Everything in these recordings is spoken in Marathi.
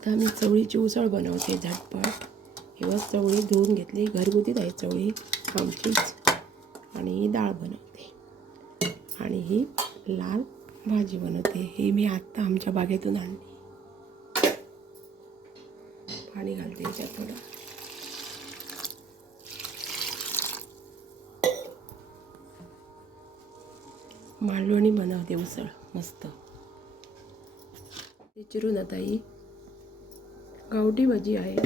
आता मी चवळीची उसळ बनवते झटपट. हे बघ, चवळी धुवून घेतली, घरगुतीच आहे चवळी आमचीच. आणि ही डाळ बनवते आणि ही लाल भाजी बनवते. ही मी आत्ता आमच्या बागेतून आणली. पाणी घालते याच्यात थोडं. मालवणी बनवते उसळ मस्त. ते चिरून आता ही गावठी भाजी आहे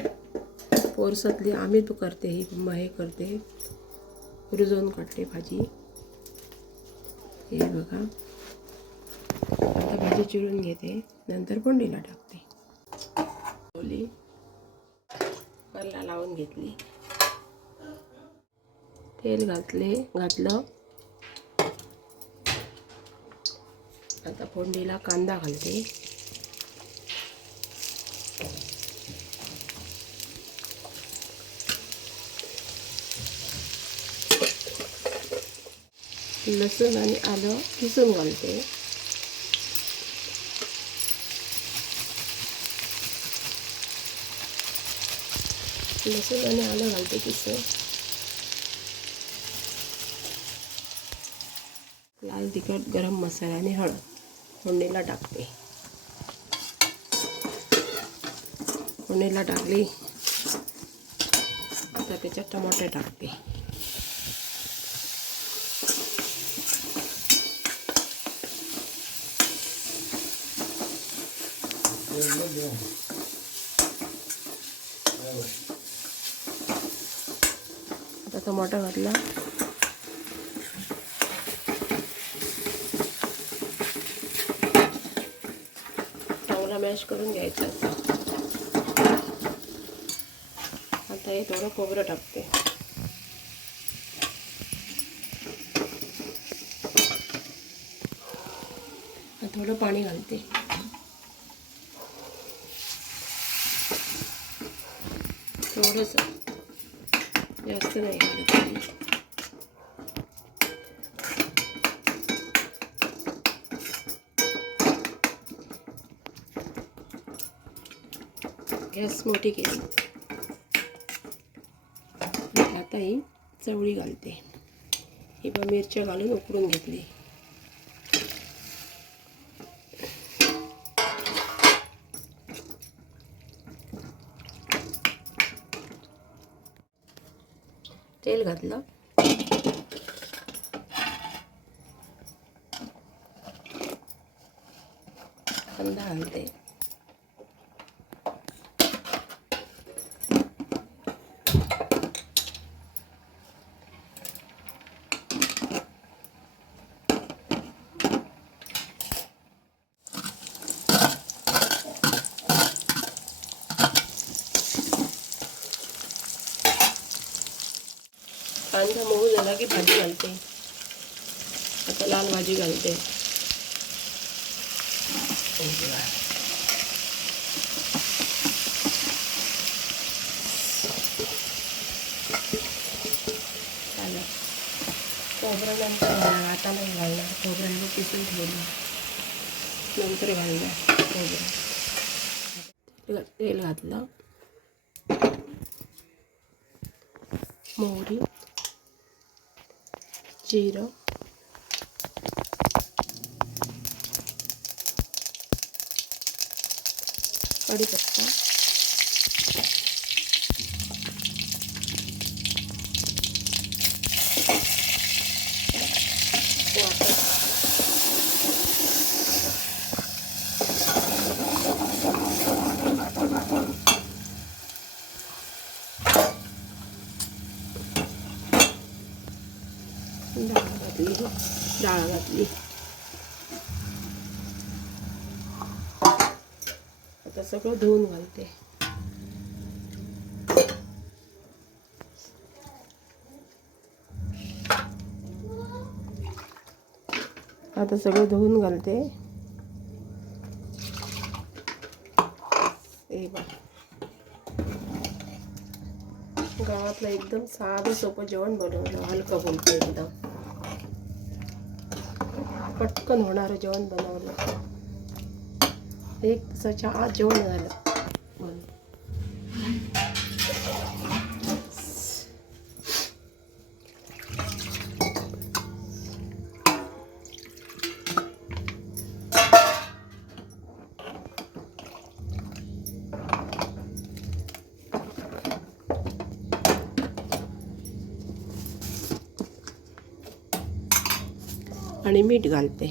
पोरसातली. आम्ही तो करते, ही हे करते, रुजवून काढते भाजी. हे बघा, आता भाजी चिरून घेते, नंतर फोडणीला टाकते. कल्ला लावून घेतली, तेल घातलं. आता फोडणीला कांदा घालते. लसूण आणि आलं किसून घालते. लसूण आणि आलं घालते किसून. लाल तिखट, गरम मसाला आणि हळद फोडणीला टाकते. फोडणीला टाकली आता त्याच्यात टमाटे टाकते. आता टमाटर घातला. चांगला मॅश करून घ्यायचा. आता हे थोडं खोबरं टाकते. थोडं पाणी घालते. थोडंसं, जास्त नाही घालत. गॅस मोठी केली. आता ही चवळी घालते. ही पण मिरच्या घालून उकळून घेतली. तेल घातलं. कांदा घालते. कांदा मऊ झाला की भाजी घालते. आता लाल भाजी घालते. खोबरं नंतर घालणार, आता नाही घालणार. खोबऱ्याला किसून ठेवलं, नंतर घालणार खोबरं. तेल घातलं, मोहरी, जिरं, कढीपत्ता, डाळ घातली. आता सगळं धुवून घालते. आता सगळं धुवून घालते. हे बघ, गावातलं एकदम साधं सोपं जेवण बनवलं. हलकं बोलते, एकदम पटकन होणारं जेवण बनवलं. 1 तासाच्या आत जेवण झालं. पण. आणि मीठ घालते.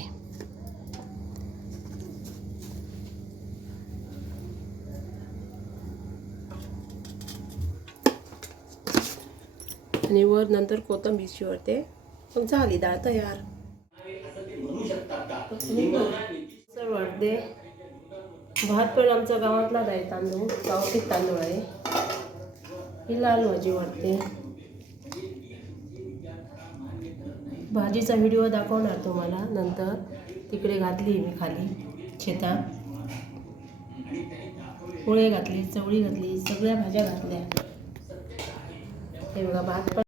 आणि वर नंतर कोथिंबीर शिवरते. मग झाली डाळ तयार. सर वाढते. भात पण आमचा गावातलाच आहे, तांदूळ गावठी तांदूळ आहे. ही लाल भाजी वाढते. भाजीचा व्हिडिओ दाखवणार तुम्हाला नंतर. तिकडे घातली मी खाली शेतात. पोळे घातली, चवळी घातली, सगळ्या भाज्या घातल्या. हे बघा भात पण